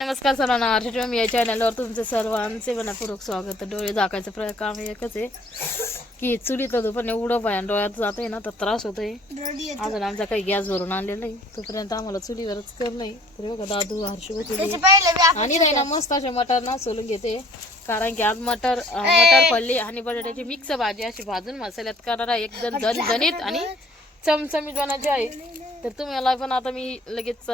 नमस्कार सर्वांना, हर्षद मी या चॅनलवर तुमचे सर्वांचे मनपूर्वक स्वागत. डोळे झाकायचं काम एकच आहे की चुलीत पण एवढं भयान डोळ्यात जातंय ना तर त्रास होतोय. अजून आमचा काही गॅस भरून आणलेला नाही, तोपर्यंत आम्हाला चुलीवरच करणं. तर बघा दादू हर्षू आणि नाही ना मस्त असे मटर ना सोलून घेते, कारण की आज मटर पडली आणि बटाट्याची मिक्स भाजी अशी भाजून मसाल्यात करणार एकदम झणझणीत आणि चमचमीत बनायची आहे. तर तुम्हाला पण आता मी लगेच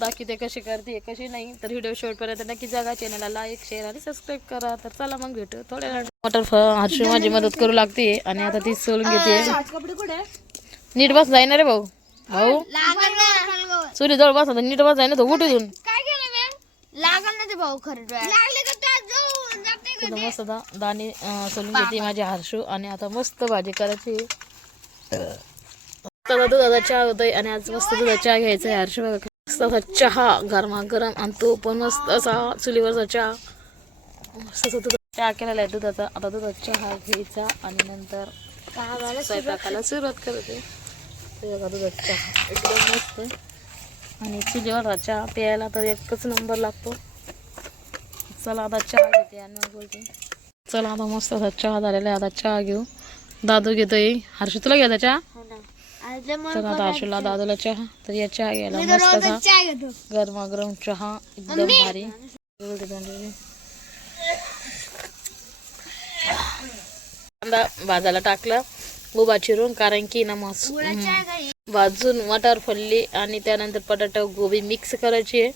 दाखवते कशी करते कशी नाही. तर व्हिडिओ शेवटपर्यंत नक्की जागा. चॅनलला लाईक शेअर आणि सबस्क्राईब करा. तर चला मग भेटू थोड्या वेळात. मटर हर्षू माझी मदत करू लागते आणि आता ती सोलून घेते. नीट बस जाय ना रे भाऊ. भाऊ सूर्य जवळ बस, नीट बस जाय ना तो उठून मस्त दाणे सोलून घेते माझी हर्षू. आणि आता मस्त भाजी करायची. दुधाचा चहा होतोय आणि आज मस्त दुधाचा चहा घ्यायचा आहे. हर्ष बघा मस्त असा चहा गरमागरम, आणि तो पण मस्त असा चुलीवरचा चहा. मस्त दुधाचा चहा केलेला आहे दुधाचा. आता दुधाचा चहा घ्यायचा आणि नंतर स्वयंपाकाला सुरुवात करते. बघा दुधाचा चहा एकदम मस्त आणि चुलीवरचा चहा प्यायला तर एकच नंबर लागतो. चला आता चहा घेते आणि मग बोलते. चला आता मस्त असा चहा झालेला आहे, आता चहा घेऊ. दादू घेतोय. हर्ष तुला घ्यायचा चहा? तर आता हर्षूला दादूला चहा. तर या चहा घ्यायला मस्त असा गरमागरम चहा एकदम भारी. कांदा भाजायला टाकला उभा चिरून, कारण की ना मस्त भाजून मटार फल्ली आणि त्यानंतर बटाटा गोबी मिक्स करायची आहे.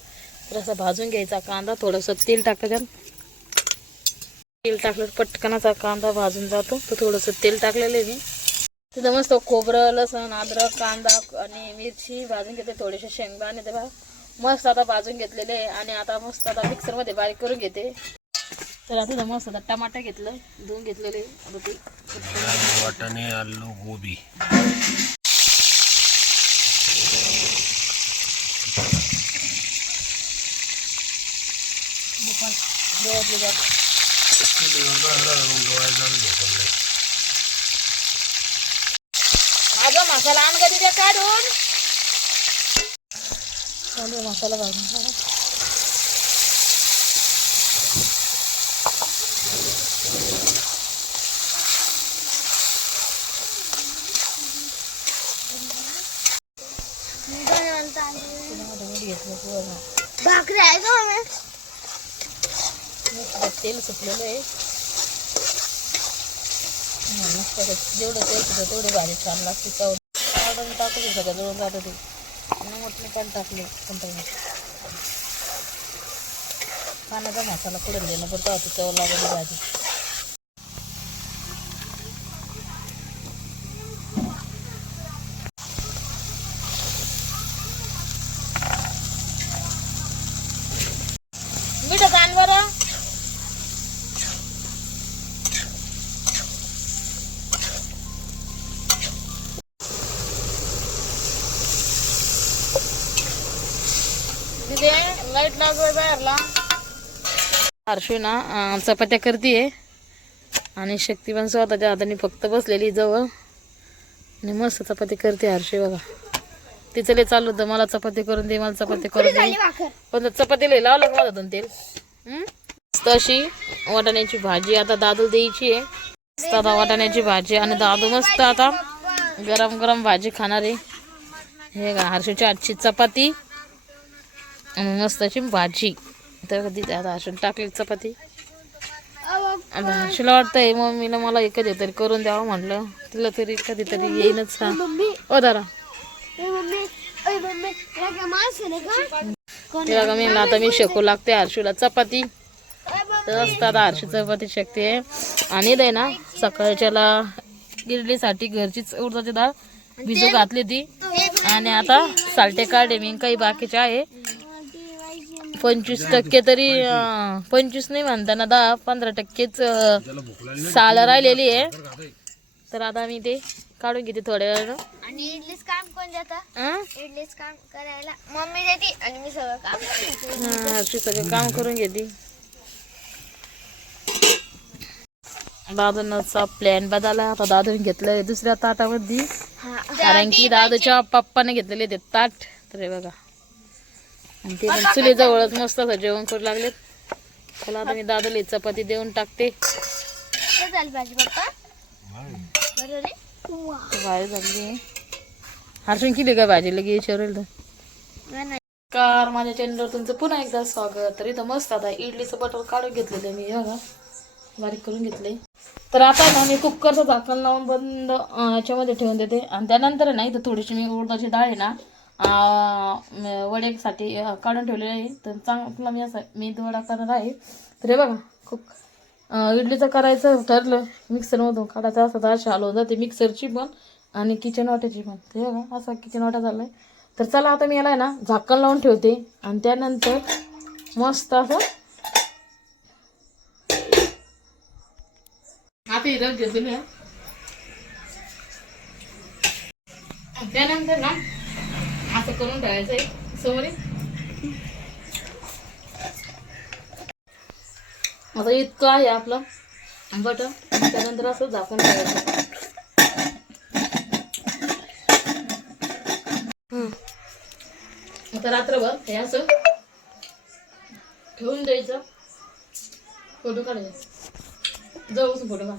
तर असा भाजून घ्यायचा कांदा. थोडंसं तेल टाकायचं. तेल टाकलं पटकनाचा कांदा भाजून जातो. तर थोडंसं तेल टाकलेलं आहे मी. तिथं मस्त खोबरं लसूण अद्रक कांदा आणि मिरची भाजून घेते. थोडेसे शेंगदाणे ते मस्त आता भाजून घेतलेले आहे. आणि आता मस्त आता मिक्सरमध्ये बारीक करून घेते. तर आता मस्त आता टमाटर घेतलं, धुवून घेतलेले. आता ते वाटाणे आलू गोबी मसाला आण कधी ते काढून मसाला भाजून भाकरी आहे का तेल सुटलेलं आहे. जेवढं तेल सुटलं तेवढं भाजी छान लागते. चव टाकू शकतो का जवळ जातं ते मोठे पण टाकले. पाण्याचा मसाला पुढे देणं पडतो, आता चव लागली भाजी. मीठ कान बरं. लाईट लागलोय बाहेरला. हर्षू ना चपात्या करतीये आणि शक्ती पण स्वतःच्या हाताने फक्त बसलेली जवळ आणि मस्त चपाती करते. हर्षू बघा तिचं लय चालू होतं, मला चपाती करून दे, मला चपाती करून दे. पण चपातीला लावलं का मला तेल. तशी वाटाण्याची भाजी आता दादू द्यायची आहे. मस्त आता वाटाण्याची भाजी आणि दादू मस्त आता गरम गरम भाजी खाणार आहे. हे का हर्षूची आजची चपाती आणि मस्त अशी भाजी. तर कधी आता हर्षून टाकली चपाती. आता हर्षूला वाटतंय मम्मीला मला कधीतरी करून द्यावं म्हटलं. तिला तरी कधीतरी येईनच. ओ दारा तेव्हा मी आता मी शेकू लागते हर्षूला चपाती. तर असतात हर्षू चपाती शेकते. आणि दे ना सकाळच्याला इडलीसाठी घरचीच उडदाची डाळ भिजू घातली ती. आणि आता सालटे काढे मी, काही बाकीचे आहे 25% तरी 25 नाही म्हणताना 10-15%च साल राहिलेली आहे. तर आता मी ते काढून घेते थोड्या वेळ. आणि इडलीच काम कोण देतं? इडलीच काम करायला मम्मी देते आणि मी सगळं काम करते. हर्षू सगळं काम करून घेते. दादूचा प्लॅन बदलला. आता दादूने घेतलंय दुसऱ्या ताटामध्ये, कारण की दादूच्या पप्पाने घेतलेले ते ताट. तर बघा आणि ते पण चुलीजवळच मस्त असं जेवण करू लागलेत. चला आता मी दादाला चपाती देऊन टाकते. काय झाली भाजी पप्पा? बरं झाली? बाहेर झाली हर्षण केली काय भाजी लगे विचारेल तर. कार माझ्या चॅनलवर तुमचं पुन्हा एकदा स्वागत. तर इथं मस्त आता इडलीचं बटर काढून घेतलेलं मी बघा, बारीक करून घेतले. तर आता ना मी कुकरचं झाकण लावून बंद याच्यामध्ये ठेवून देते. आणि त्यानंतर ना इथं थोडीशी मी उडदाची डाळ आहे ना वड्यासाठी काढून ठेवलेली आहे. तर चांगला मी असं मेदू वडा करणार आहे. तर हे बघा इडलीचं करायचं ठरलं मिक्सरमधून काढायचं असं तर अशी हलवून जाते मिक्सरची पण आणि किचन वाट्याची पण. ते बघा असा किचन वाटा झाला आहे. तर चला आता मी याला आहे ना झाकण लावून ठेवते आणि त्यानंतर मस्त असं आता इथं घेतलेली आहे. त्यानंतर ना असं करून ठेवायचं आहे समोर. आता इतकं आहे आपलं बटर. त्यानंतर असं झाकून ठेवायचं. आता रात्रभर हे असं ठेवून द्यायचं. फोटो काढायचा जाऊ फोटो काढ.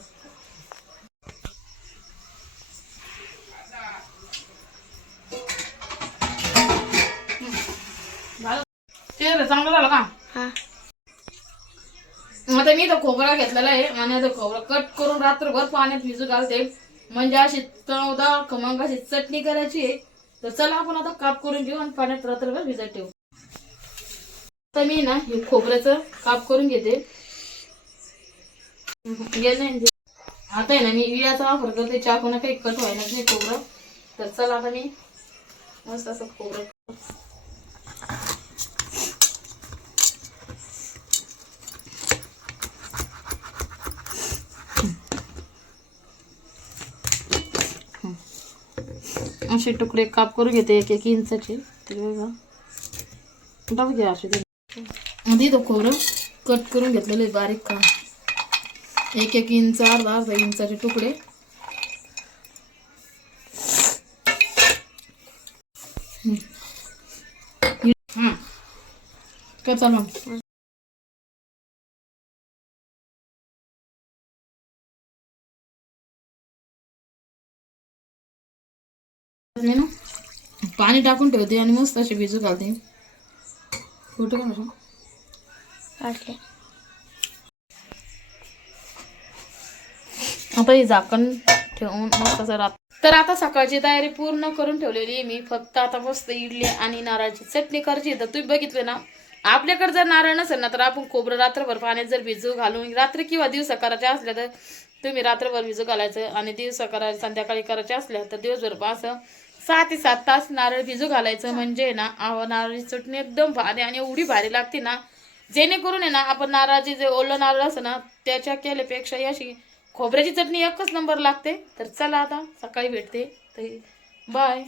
ते चांगलं झालं का? आता मी तर खोबरा घेतलेला आहे आणि आता खोबरा कट करून रात्रभर पाण्यात भिजू घालते. म्हणजे अशी चवदार खमंग अशी चटणी करायची आहे. तर चला आपण आता काप करून घेऊ आणि पाण्यात रात्रभर भिजत ठेवू. आता मी ना हे खोबऱ्याचं काप करून घेते. आता आहे ना मी विळ्याचा वापर करते. चाकून काही कट व्हायला नाही खोबरं. तर चला आता मी मस्त असं खोबरं असे तुकडे काप करून घेते 1-1 इंचाचे. टाकू घ्या असे आधी तो खोबरं कट करून घेतलेले बारीक का 1-1 इंच अर्धा इंचाचे तुकडे. काय चालू मी ना पाणी टाकून ठेवते आणि मस्त असे भिजू घालते. फोटो काढले. आता हे झाकण ठेवून मस्त असं तर आता सकाळची तयारी पूर्ण करून ठेवलेली आहे मी. फक्त आता मस्त इडली आणि नारळाची चटणी करायची. तर तुम्ही बघितलं ना आपल्याकडे जर नारळ नसेल ना तर आपण खोबरं रात्रभर पाण्यात जर भिजू घालून रात्री किंवा दिवसा करायच्या असल्या तर तुम्ही रात्रभर भिजू घालायचं आणि दिवसा करायचं संध्याकाळी करायच्या असल्या तर दिवसभर असं 6 ते 7 तास नारळ भिजू घालायचं. म्हणजे ना नारळाची चटणी एकदम भारी आणि एवढी भारी लागते ना जेणेकरून आहे ना आपण नारळाची जे ओलं नारळ असं ना त्याच्या केल्यापेक्षा अशी खोबऱ्याची चटणी एकच नंबर लागते. तर चला आता सकाळी भेटते. तर बाय.